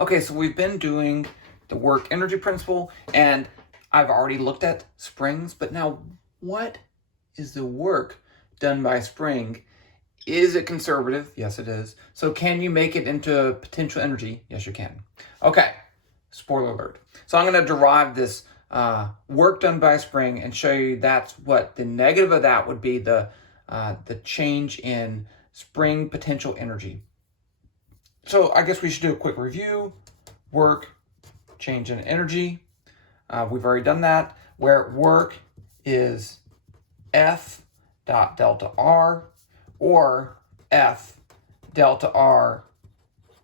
Okay, so we've been doing the work energy principle, and I've already looked at springs, but now what is the work done by spring? Is it conservative? Yes, it is. So can you make it into potential energy? Yes, you can. Okay, spoiler alert. So I'm going to derive this work done by spring and show you that's what the negative of that would be, the change in spring potential energy. So I guess we should do a quick review. Work, change in energy. We've already done that, where work is F dot delta R, or F delta R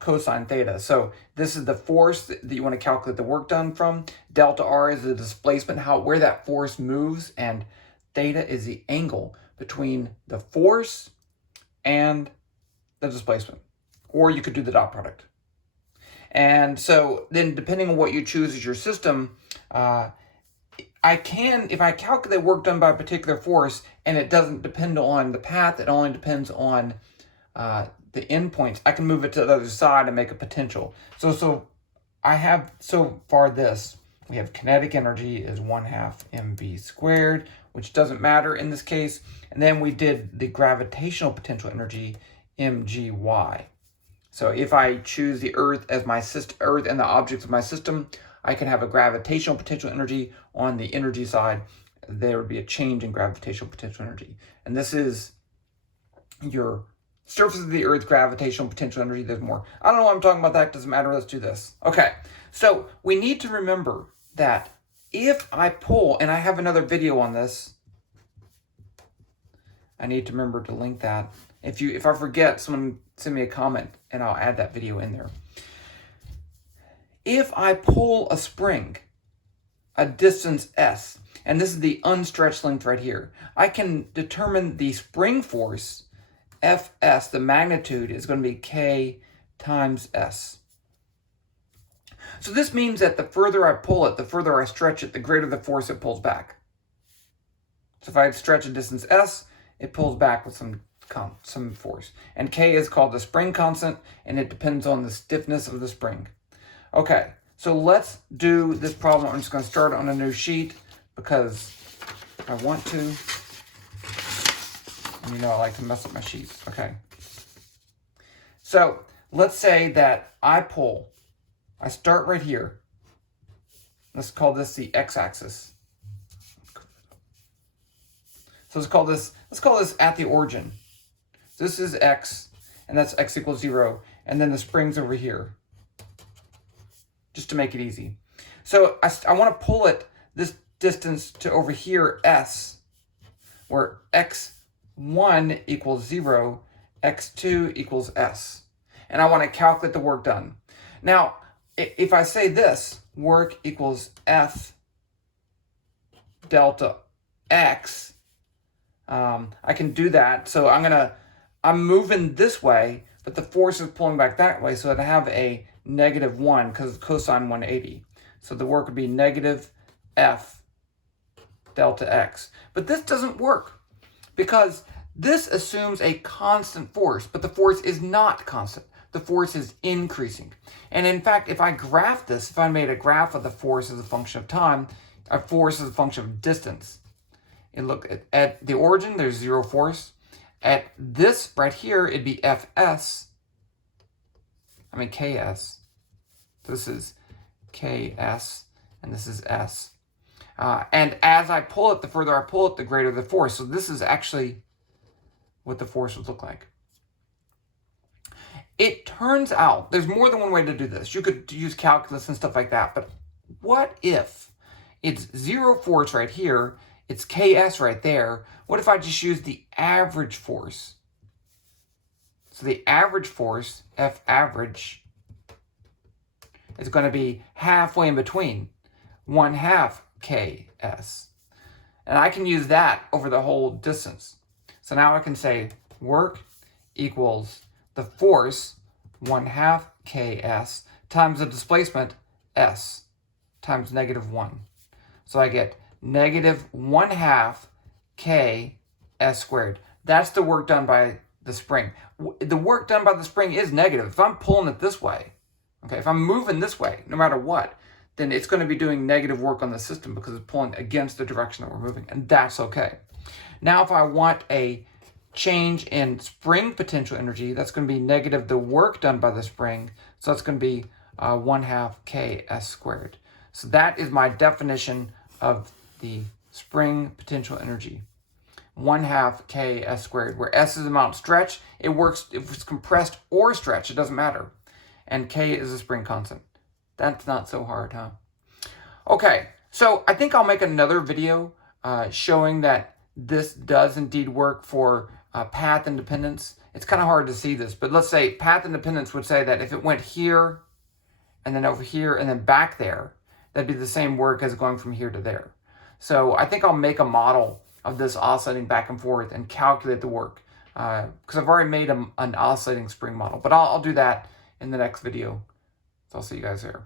cosine theta. So this is the force that you want to calculate the work done from. Delta R is the displacement, where that force moves, and theta is the angle between the force and the displacement. Or you could do the dot product. And so then depending on what you choose as your system, I can, if I calculate work done by a particular force and it doesn't depend on the path, it only depends on the endpoints, I can move it to the other side and make a potential. So I have so far this. We have kinetic energy is 1/2 mv squared, which doesn't matter in this case. And then we did the gravitational potential energy, mgy. So if I choose the Earth as my system, Earth and the objects of my system, I can have a gravitational potential energy on the energy side. There would be a change in gravitational potential energy. And this is your surface of the Earth gravitational potential energy. There's more. I don't know what I'm talking about. That doesn't matter. Let's do this. Okay. So we need to remember that if I pull, and I have another video on this, I need to remember to link that. If I forget, someone send me a comment and I'll add that video in there. If I pull a spring, a distance S, and this is the unstretched length right here, I can determine the spring force, Fs, the magnitude, is going to be K times S. So this means that the further I pull it, the further I stretch it, the greater the force it pulls back. So if I stretch a distance S, it pulls back with some force. And K is called the spring constant, and it depends on the stiffness of the spring. Okay, so let's do this problem. I'm just going to start on a new sheet because I want to. And you know I like to mess up my sheets. Okay. So let's say that I start right here. Let's call this the x-axis. So let's call this at the origin. This is x, and that's x equals 0, and then the spring's over here, just to make it easy. So I want to pull it this distance to over here, s, where x1 equals 0, x2 equals s. And I want to calculate the work done. Now, if I say this, work equals F delta x, I can do that. So I'm moving this way, but the force is pulling back that way, so I'd have a -1 because it's cosine 180. So the work would be negative F delta x. But this doesn't work because this assumes a constant force, but the force is not constant. The force is increasing. And in fact, if I graph this, if I made a graph of the force as a function of time, a force as a function of distance, and look at the origin, there's 0 force. At this right here, it'd be Ks. This is Ks, and this is S. And as I pull it, the further I pull it, the greater the force. So this is actually what the force would look like. It turns out there's more than one way to do this. You could use calculus and stuff like that, but what if it's 0 force right here, it's Ks right there? What if I just use the average force? So the average force, F average, is going to be halfway in between, 1/2 Ks. And I can use that over the whole distance. So now I can say work equals the force, 1/2 Ks, times the displacement, S, times -1. So I get -1/2 K S squared. That's the work done by the spring. The work done by the spring is negative. If I'm pulling it this way, Okay, if I'm moving this way, no matter what, then it's going to be doing negative work on the system because it's pulling against the direction that we're moving, and that's okay. Now, if I want a change in spring potential energy, that's going to be negative the work done by the spring, so that's going to be 1/2 ks squared. So that is my definition of the spring potential energy. 1/2 ks squared, where s is the amount stretched. It works if it's compressed or stretched, it doesn't matter. And k is a spring constant. That's not so hard, huh? Okay, so I think I'll make another video showing that this does indeed work for path independence. It's kind of hard to see this, but let's say path independence would say that if it went here and then over here and then back there, that'd be the same work as going from here to there. So I think I'll make a model of this oscillating back and forth and calculate the work because I've already made an oscillating spring model, but I'll do that in the next video. So I'll see you guys there.